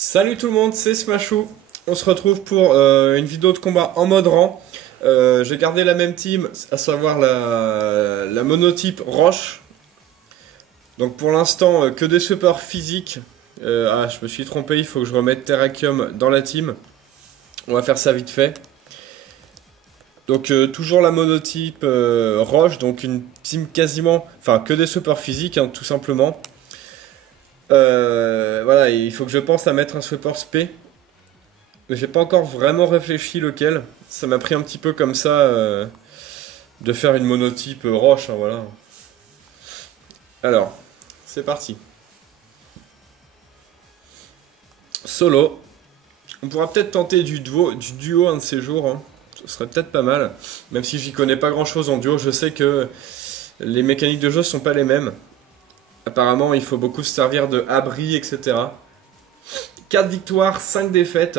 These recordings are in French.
Salut tout le monde, c'est Smashou. On se retrouve pour une vidéo de combat en mode rang. J'ai gardé la même team, à savoir la monotype Roche. Donc pour l'instant, que des sweepers physiques. Je me suis trompé, il faut que je remette Terrakium dans la team. On va faire ça vite fait. Donc toujours la monotype Roche, donc une team quasiment, enfin que des sweepers physiques, hein, tout simplement. Voilà, il faut que je pense à mettre un sweeper spé. Mais j'ai pas encore vraiment réfléchi lequel. Ça m'a pris un petit peu comme ça de faire une monotype roche, hein, voilà. Alors, c'est parti. Solo. On pourra peut-être tenter du duo un de ces jours, hein. Ce serait peut-être pas mal. Même si j'y connais pas grand chose en duo, je sais que les mécaniques de jeu sont pas les mêmes. Apparemment, il faut beaucoup se servir de abri, etc. 4 victoires, 5 défaites.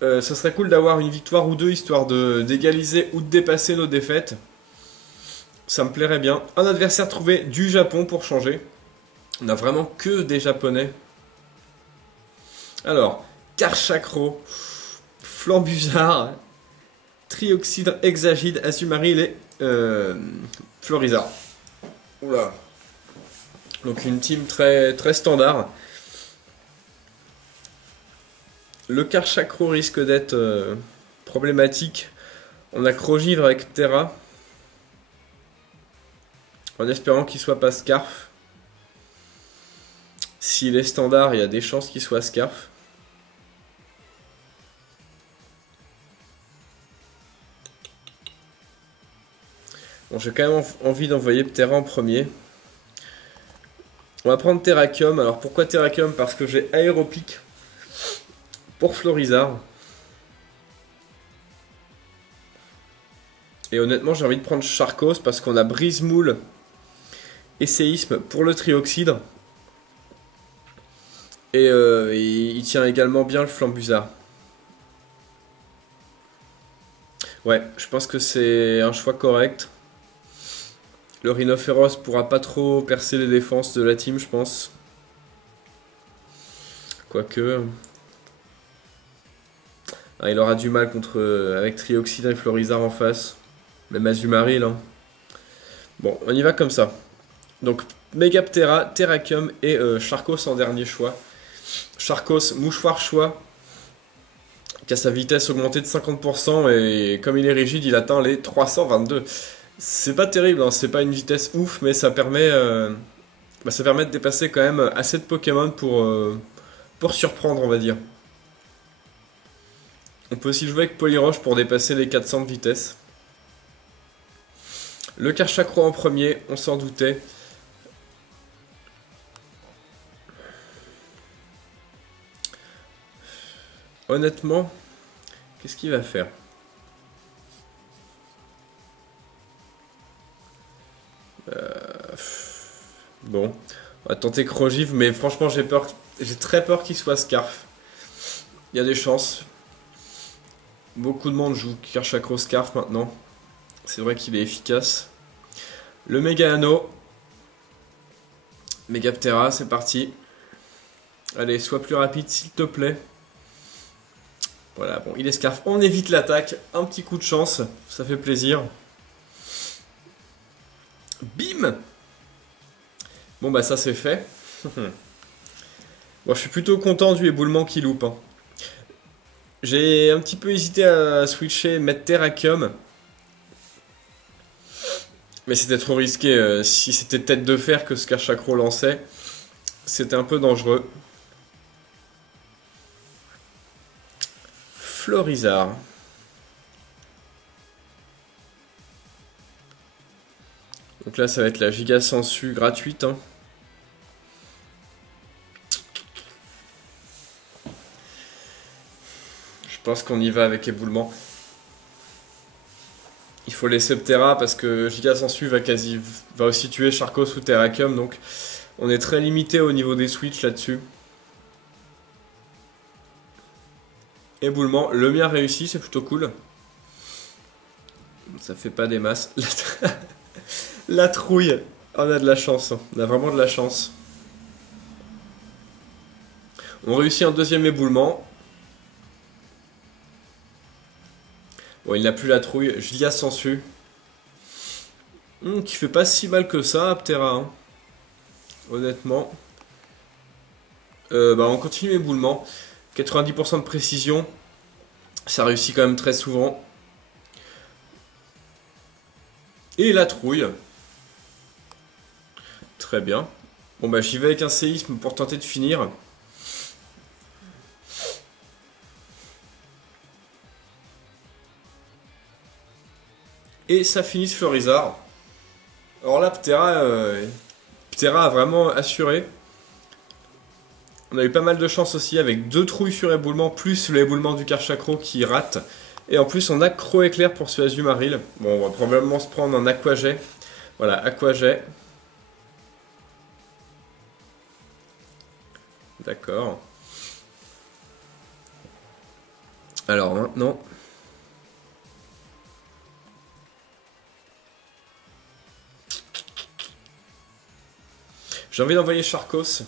Ce serait cool d'avoir une victoire ou deux, histoire d'égaliser ou de dépasser nos défaites. Ça me plairait bien. Un adversaire trouvé du Japon pour changer. On a vraiment que des Japonais. Alors, Karchakro, Flambusard, Trioxydre, Hexagide, Azumarill et Florizard. Oula. Donc une team très, très standard. Le Karchakro risque d'être problématique. On a Crogivre avec Terra. En espérant qu'il soit pas Scarf. S'il est standard, il y a des chances qu'il soit Scarf. Bon, j'ai quand même envie d'envoyer Terra en premier. On va prendre Terrakium. Alors pourquoi Terrakium? Parce que j'ai Aéropic pour Florizard. Et honnêtement, j'ai envie de prendre Charcos parce qu'on a Brise-Moule et Séisme pour le Trioxydre. Et il tient également bien le Flambusard. Ouais, je pense que c'est un choix correct. Le Rhinophéros pourra pas trop percer les défenses de la team, je pense. Quoique... Ah, il aura du mal avec Trioxydre et Florizard en face. Même Azumarill, hein. Bon, on y va comme ça. Donc, Megaptera, Terrakium et Charcos en dernier choix. Charcos, mouchoir choix, qui a sa vitesse augmentée de 50%, et comme il est rigide, il atteint les 322. C'est pas terrible, hein, c'est pas une vitesse ouf, mais ça permet de dépasser quand même assez de Pokémon pour surprendre, on va dire. On peut aussi jouer avec Polyroche pour dépasser les 400 de vitesse. Le Karchakro en premier, on s'en doutait. Honnêtement, qu'est-ce qu'il va faire? Bon, on va tenter Crogivre, mais franchement j'ai très peur qu'il soit Scarf. Il y a des chances. Beaucoup de monde joue Karchakro Scarf maintenant. C'est vrai qu'il est efficace. Le Méga Anneau. Megaptera, c'est parti. Allez, sois plus rapide s'il te plaît. Voilà, bon, il est Scarf. On évite l'attaque. Un petit coup de chance, ça fait plaisir. Bim! Bon bah ça c'est fait. Bon, je suis plutôt content du éboulement qui loupe, hein. J'ai un petit peu hésité à switcher, mettre Terrakium. Mais c'était trop risqué. Si c'était tête de fer que ce Karchakro lançait, c'était un peu dangereux. Florizard. Donc là, ça va être la giga sensu gratuite, hein. Je pense qu'on y va avec éboulement. Il faut laisser Ptera parce que giga sensu va aussi tuer Charcos ou Terrakium, donc on est très limité au niveau des switches là-dessus. Éboulement, le mien réussi, c'est plutôt cool. Ça fait pas des masses. La trouille, on a de la chance, on a vraiment de la chance. On réussit un deuxième éboulement. Bon, il n'a plus la trouille. Julia Sensu. Qui fait pas si mal que ça, Aptera. Hein. Honnêtement. On continue l'éboulement. 90% de précision. Ça réussit quand même très souvent. Et la trouille. Très bien. Bon bah j'y vais avec un séisme pour tenter de finir. Et ça finit ce Florizard. Alors là, Ptera a vraiment assuré. On a eu pas mal de chance aussi avec 2 trouilles sur éboulement, plus le éboulement du Karchakro qui rate. Et en plus, on a Croc Éclair pour ce Azumaril. Bon, on va probablement se prendre un Aquajet. Voilà, Aquajet. D'accord. Alors maintenant... J'ai envie d'envoyer Charcos.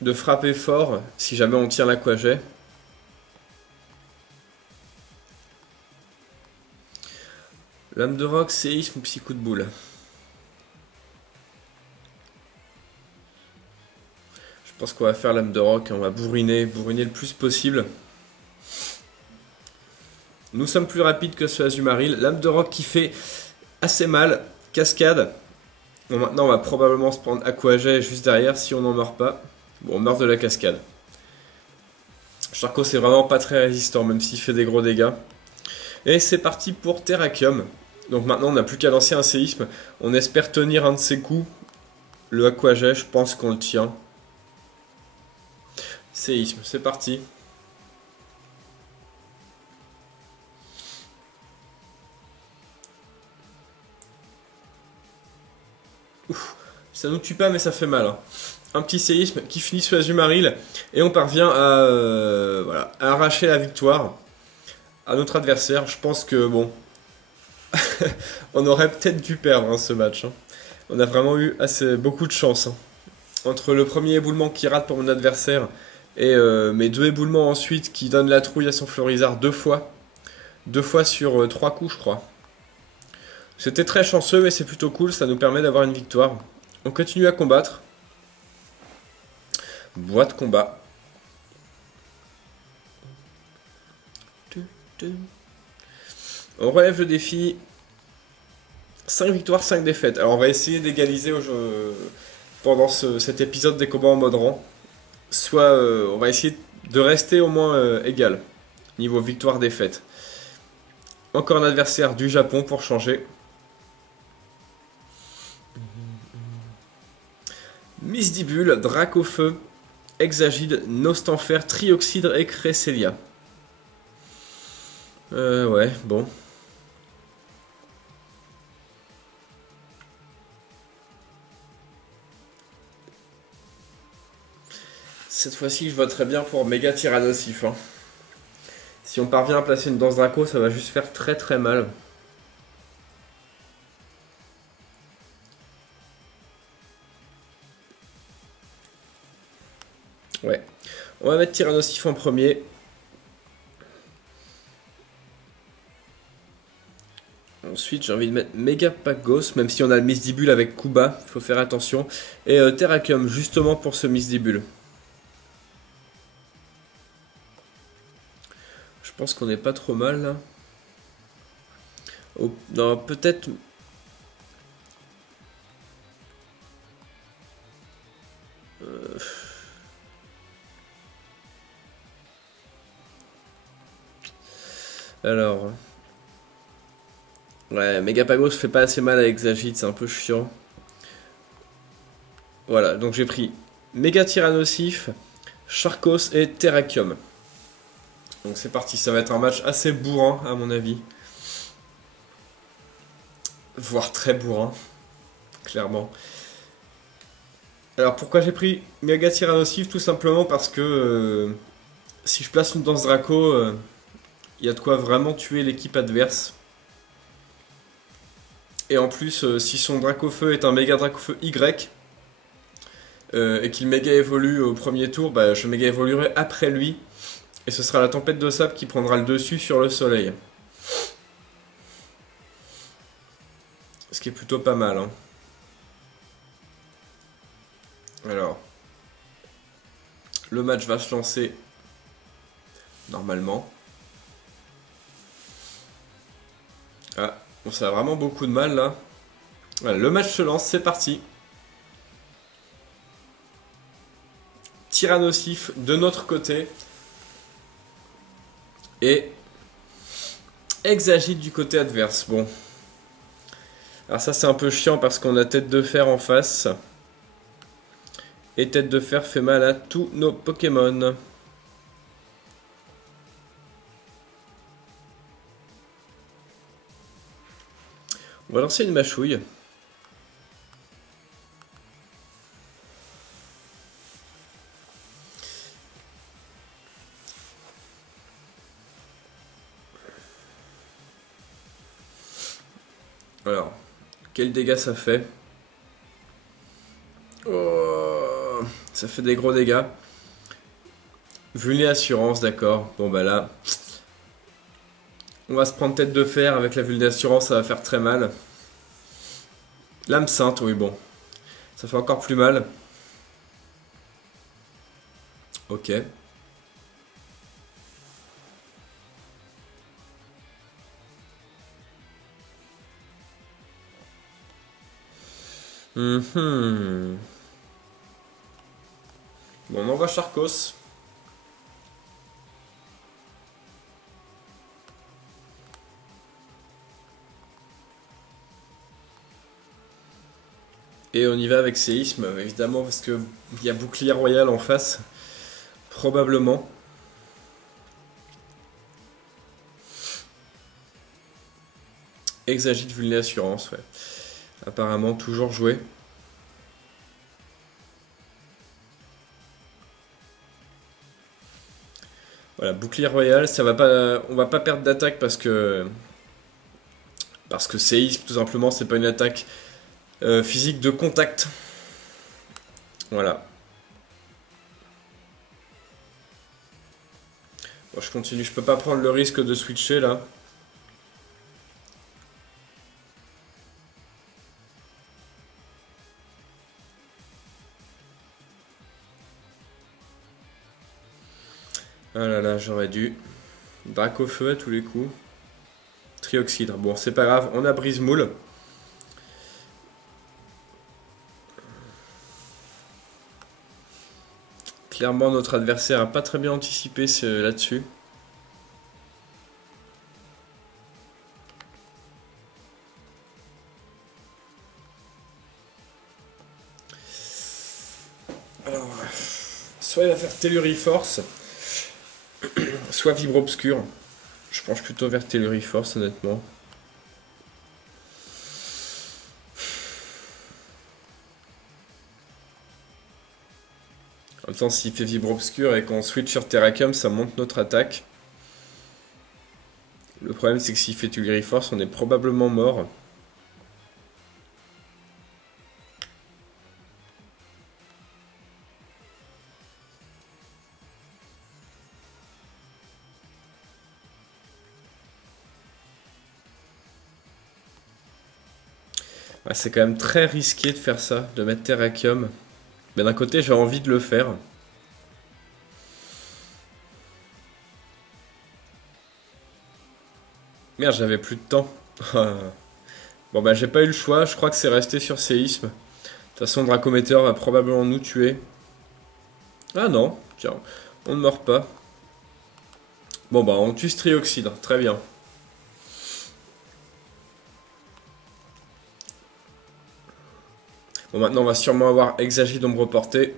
De frapper fort si jamais on tire l'Aquajet. Lame de roc, séisme, petit coup de boule. Je pense qu'on va faire lame de roc, on va bourriner le plus possible. Nous sommes plus rapides que ce Azumaril. Lame de roc qui fait assez mal. Cascade. Bon, maintenant on va probablement se prendre Aquajet juste derrière si on n'en meurt pas. Bon, on meurt de la cascade. Charcos c'est vraiment pas très résistant même s'il fait des gros dégâts. Et c'est parti pour Terrakium. Donc maintenant on n'a plus qu'à lancer un séisme. On espère tenir un de ses coups. Le Aquajet, je pense qu'on le tient. Séisme, c'est parti. Ouf, ça nous tue pas mais ça fait mal. Hein. Un petit séisme qui finit sur Azumaril. Et on parvient à, voilà, à arracher la victoire à notre adversaire. Je pense que bon... on aurait peut-être dû perdre hein, ce match. Hein. On a vraiment eu beaucoup de chance. Hein. Entre le premier éboulement qui rate pour mon adversaire et mes 2 éboulements ensuite qui donnent la trouille à son Florizard 2 fois. 2 fois sur 3 coups je crois. C'était très chanceux mais c'est plutôt cool, ça nous permet d'avoir une victoire. On continue à combattre. Bois de combat. On relève le défi. 5 victoires, 5 défaites. Alors on va essayer d'égaliser pendant cet épisode des combats en mode rang. Soit on va essayer de rester au moins égal. Niveau victoire-défaite. Encore un adversaire du Japon pour changer. Misdibule, Dracofeu, Hexagide, Nostanfer, Trioxydre et Cresselia. Ouais, bon. Cette fois-ci, je voterai bien pour Méga Tyrannosif. Hein. Si on parvient à placer une danse Draco, ça va juste faire très très mal. Ouais. On va mettre Tyrannosif en premier. Ensuite, j'ai envie de mettre Megapagos, même si on a le Misdibule avec Kuba, il faut faire attention. Et Terrakium, justement pour ce Misdibule. Je pense qu'on n'est pas trop mal là. Oh, non, peut-être... Alors... Ouais, Megapagos fait pas assez mal avec Exagite, c'est un peu chiant. Voilà, donc j'ai pris Méga Tyrannosif, Charcos et Terrakium. Donc c'est parti, ça va être un match assez bourrin à mon avis. Voire très bourrin, clairement. Alors pourquoi j'ai pris Méga Tyrannosif? Tout simplement parce que si je place une danse Draco, il y a de quoi vraiment tuer l'équipe adverse. Et en plus, si son Dracofeu est un méga Dracofeu Y, et qu'il méga évolue au premier tour, bah, je méga évoluerai après lui. Et ce sera la tempête de sable qui prendra le dessus sur le soleil. Ce qui est plutôt pas mal, hein. Alors, le match va se lancer normalement. Ah, bon, ça a vraiment beaucoup de mal là. Voilà, le match se lance, c'est parti. Tyrannosif de notre côté. Et Exagite du côté adverse. Bon. Alors ça c'est un peu chiant parce qu'on a tête de fer en face. Et tête de fer fait mal à tous nos Pokémon. On va lancer une mâchouille. Alors, quel dégât ça fait? Oh, ça fait des gros dégâts. Vulné assurance, d'accord. Bon bah là, on va se prendre tête de fer avec la vulné assurance, ça va faire très mal. Lame sainte, oui bon. Ça fait encore plus mal. Ok. Mhm. Bon, on envoie Charcos. Et on y va avec séisme, évidemment, parce que il y a bouclier royal en face. Probablement. Exagite vulné assurance, ouais. Apparemment toujours joué. Voilà, bouclier royal, ça va pas, on va pas perdre d'attaque parce que séisme tout simplement, c'est pas une attaque physique de contact. Voilà. Bon, je continue, je peux pas prendre le risque de switcher là. Ah là là, j'aurais dû. Drac au feu à tous les coups. Trioxydre. Bon, c'est pas grave, on a brise-moule. Clairement, notre adversaire a pas très bien anticipé là-dessus. Alors, soit il va faire Telluri Force, soit Vibre Obscur. Je penche plutôt vers Telluri Force, honnêtement. En même temps, s'il fait Vibre Obscur et qu'on switch sur Terrakium, ça monte notre attaque. Le problème, c'est que s'il fait Telluri Force, on est probablement mort. Ah, c'est quand même très risqué de faire ça, de mettre Terrakium. Mais d'un côté, j'ai envie de le faire. Merde, j'avais plus de temps. Bon bah j'ai pas eu le choix, je crois que c'est resté sur séisme. De toute façon, Dracometer va probablement nous tuer. Ah non, tiens, on ne meurt pas. Bon bah on tue ce Trioxydre, très bien. Bon maintenant on va sûrement avoir Exagite d'ombre portée.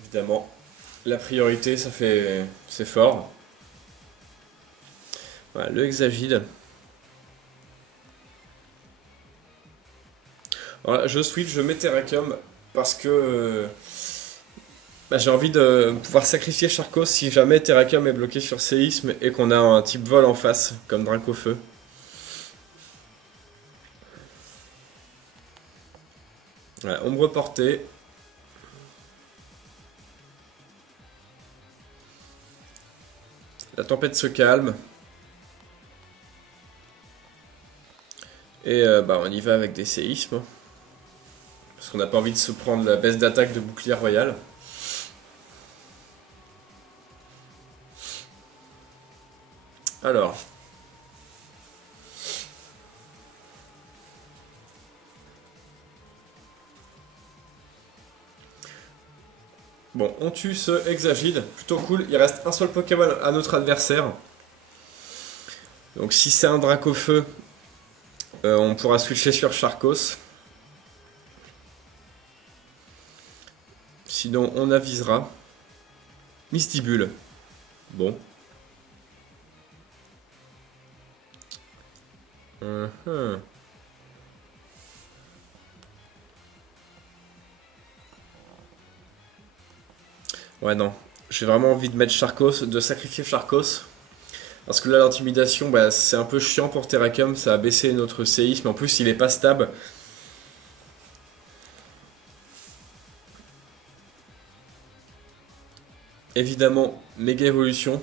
Évidemment, la priorité ça fait... c'est fort. Voilà, le Exagite. Voilà, je switch, je mets Terrakium parce que bah, j'ai envie de pouvoir sacrifier Charcos si jamais Terrakium est bloqué sur séisme et qu'on a un type vol en face, comme Dracofeu. Ouais, ombre portée. La tempête se calme. Et bah on y va avec des séismes. Parce qu'on n'a pas envie de se prendre la baisse d'attaque de bouclier royal. Alors. Bon, on tue ce Hexagide. Plutôt cool. Il reste un seul Pokémon à notre adversaire. Donc si c'est un Dracofeu, on pourra switcher sur Charcos. Sinon, on avisera. Mystibule. Bon. Ouais, non. J'ai vraiment envie de mettre Charcos, de sacrifier Charcos. Parce que là, l'intimidation, bah, c'est un peu chiant pour Terrakium. Ça a baissé notre séisme. En plus, il est pas stable. Évidemment, méga évolution.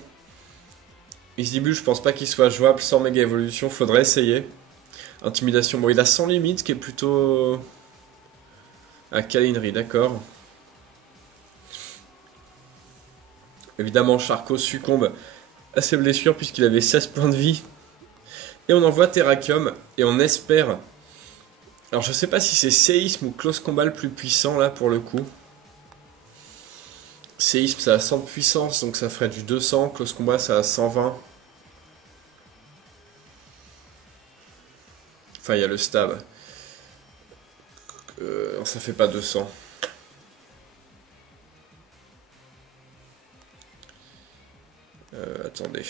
Mystibule, je pense pas qu'il soit jouable sans méga évolution. Faudrait essayer. Intimidation, bon, il a 100 limites, qui est plutôt. Ah, câlinerie, d'accord. Évidemment, Charcos succombe à ses blessures puisqu'il avait 16 points de vie. Et on envoie Terrakium et on espère. Alors je sais pas si c'est Séisme ou Close Combat le plus puissant là pour le coup. Séisme ça a 100 de puissance donc ça ferait du 200. Close Combat ça a 120. Enfin il y a le stab. Ça fait pas 200. Attendez.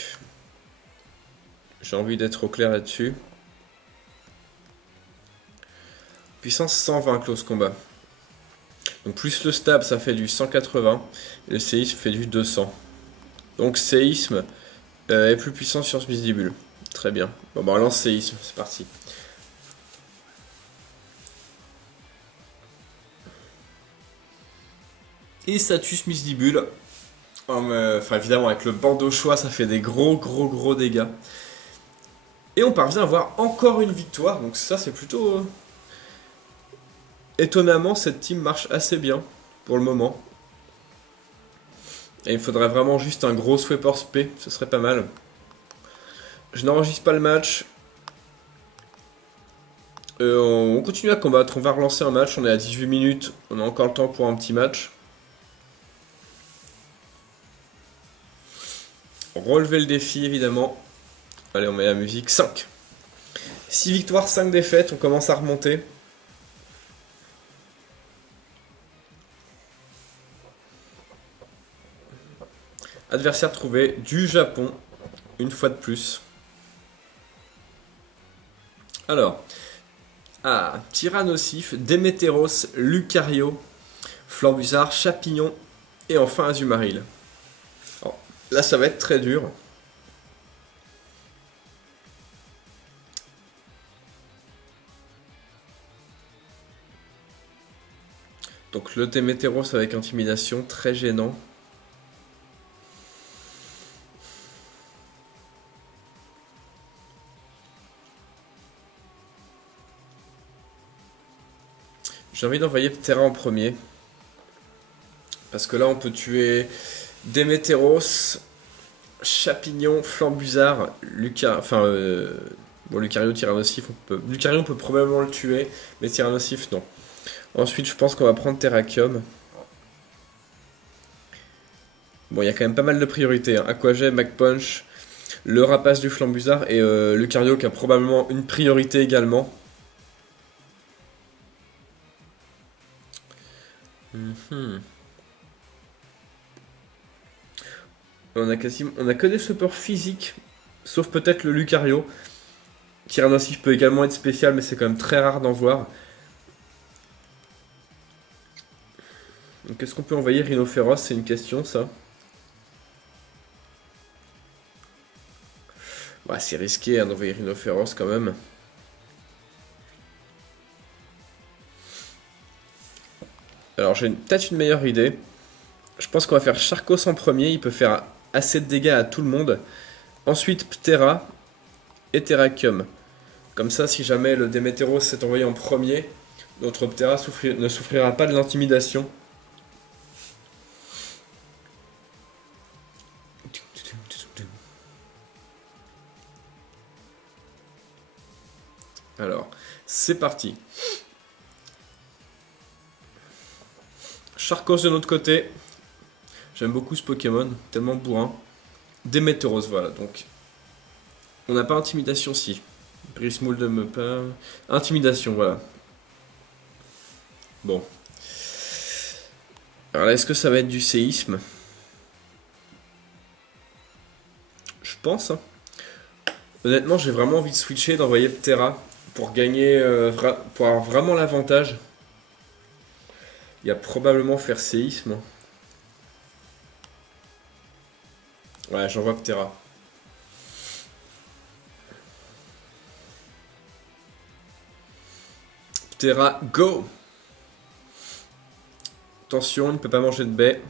J'ai envie d'être au clair là-dessus. Puissance 120 Close Combat. Donc plus le stab ça fait du 180. Et le séisme fait du 200. Donc séisme est plus puissant sur ce Mystibule. Très bien. Bon bah on lance séisme, c'est parti. Et ça tue ce Mystibule. Enfin évidemment avec le bandeau choix ça fait des gros dégâts. Et on parvient à avoir encore une victoire. Donc ça c'est plutôt... Étonnamment cette team marche assez bien pour le moment. Et il faudrait vraiment juste un gros Sweepers P, ce serait pas mal. Je n'enregistre pas le match. On continue à combattre, on va relancer un match, on est à 18 minutes, on a encore le temps pour un petit match. Relever le défi évidemment. Allez, on met la musique. 5. 6 victoires, 5 défaites, on commence à remonter. Adversaire trouvé du Japon, une fois de plus. Alors, Tyrannosif, Démétéros, Lucario, Flambusard, Chapignon et enfin Azumarill. Alors, là, ça va être très dur. Donc le Démétéros avec intimidation, très gênant. J'ai envie d'envoyer Terra en premier. Parce que là, on peut tuer Démétéros, Chapignon, Flambusard, bon, Lucario, Tyrannosif, Lucario, on peut probablement le tuer, mais Tyrannosif, non. Ensuite, je pense qu'on va prendre Terrakium. Bon, il y a quand même pas mal de priorités. Hein. Aquaget, MacPunch, le Rapace du Flambusard et Lucario qui a probablement une priorité également. On a que des support physiques, sauf peut-être le Lucario. Tyrannosif peut également être spécial, mais c'est quand même très rare d'en voir. Donc est-ce qu'on peut envoyer Rhinophéros? C'est une question ça. Bah, c'est risqué hein, d'envoyer Rhinophéros quand même. Alors j'ai peut-être une meilleure idée. Je pense qu'on va faire Charcos en premier, il peut faire assez de dégâts à tout le monde. Ensuite Ptera et Terrakium. Comme ça, si jamais le Démétéros s'est envoyé en premier, notre Ptera ne souffrira pas de l'intimidation. Alors, c'est parti. Charcos de notre côté. J'aime beaucoup ce Pokémon, tellement bourrin. Démétéros, voilà, donc. On n'a pas intimidation, si. Brismoul de me pas. Intimidation, voilà. Bon. Alors là, est-ce que ça va être du séisme? Je pense. Hein. Honnêtement, j'ai vraiment envie de switcher, d'envoyer Ptera pour gagner, pour avoir vraiment l'avantage. Il y a probablement faire séisme. Ouais, j'envoie Ptera. Ptera, go! Attention, il ne peut pas manger de baie.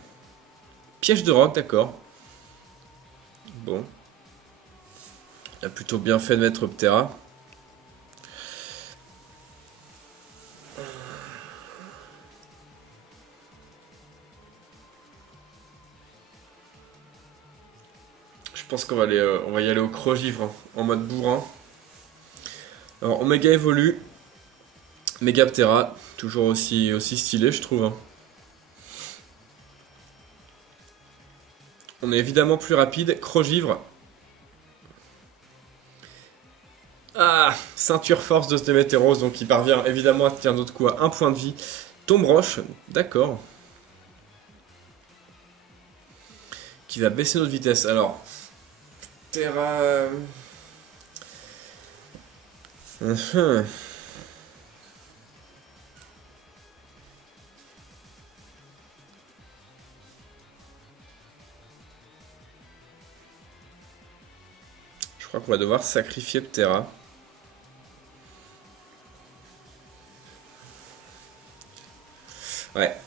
Piège de roc, d'accord. Bon. Il a plutôt bien fait de mettre Ptera. Je pense qu'on va on va y aller au Crogivre, hein, en mode bourrin. Alors, Omega évolue. Mega Ptera, toujours aussi stylé, je trouve. Hein. On est évidemment plus rapide. Crogivre. Ah, ceinture force de ce Démétéros, donc il parvient évidemment à tenir notre coup à 1 point de vie. Tombe roche, d'accord. Qui va baisser notre vitesse. Alors, Terra... Je crois qu'on va devoir sacrifier Ptera. Ouais.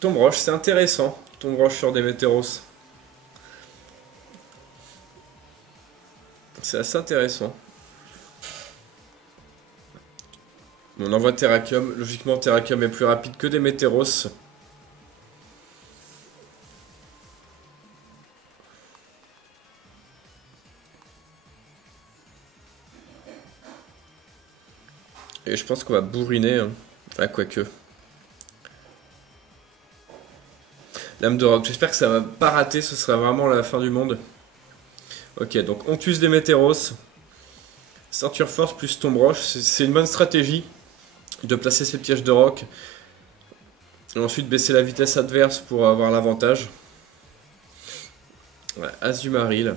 Tombe roche, c'est intéressant. Tombe roche sur Démétéros. C'est assez intéressant. On envoie Terrakium. Logiquement, Terrakium est plus rapide que Démétéros. Et je pense qu'on va bourriner. Hein. Ah, quoique. Lame de roc. J'espère que ça va pas rater. Ce sera vraiment la fin du monde. Ok, donc on tue Démétéros. Ceinture force plus tombe roche. C'est une bonne stratégie de placer ces pièges de roc. Et ensuite baisser la vitesse adverse pour avoir l'avantage. Ouais, Azumaril.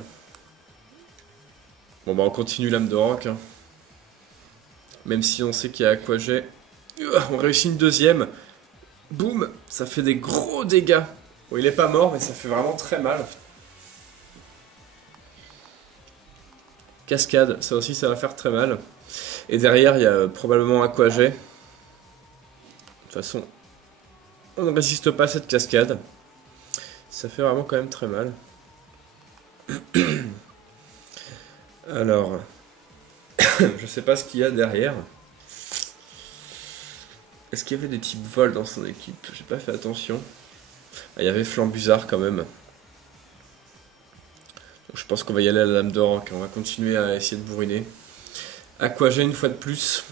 Bon bah on continue lame de roc. Hein. Même si on sait qu'il y a Aquajet. On réussit une deuxième. Boum. Ça fait des gros dégâts. Bon il est pas mort mais ça fait vraiment très mal. Cascade, ça aussi ça va faire très mal. Et derrière il y a probablement Aquajet. De toute façon, on ne résiste pas à cette cascade. Ça fait vraiment quand même très mal. Alors, je sais pas ce qu'il y a derrière. Est-ce qu'il y avait des types vol dans son équipe? J'ai pas fait attention. Ah, il y avait Flambuzard quand même. Donc, je pense qu'on va y aller à la lame d'or. On va continuer à essayer de bourriner. Aquajet une fois de plus.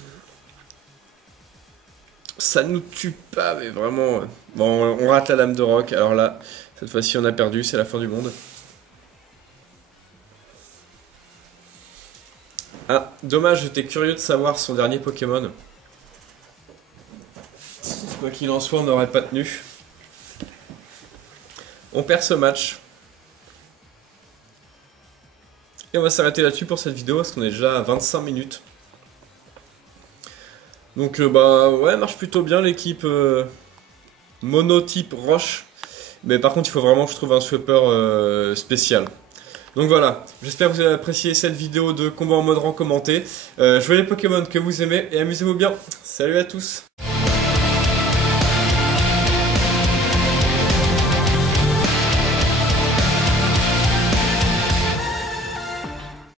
Ça nous tue pas, mais vraiment... Bon, on rate la lame de roc. Alors là, cette fois-ci, on a perdu. C'est la fin du monde. Ah, dommage, j'étais curieux de savoir son dernier Pokémon. Quoi qu'il en soit, on n'aurait pas tenu. On perd ce match. Et on va s'arrêter là-dessus pour cette vidéo, parce qu'on est déjà à 25 minutes. Donc bah ouais, marche plutôt bien l'équipe monotype roche. Mais par contre il faut vraiment que je trouve un sweeper spécial. Donc voilà, j'espère que vous avez apprécié cette vidéo de combat en mode rang commenté. Jouez les Pokémon que vous aimez et amusez-vous bien. Salut à tous.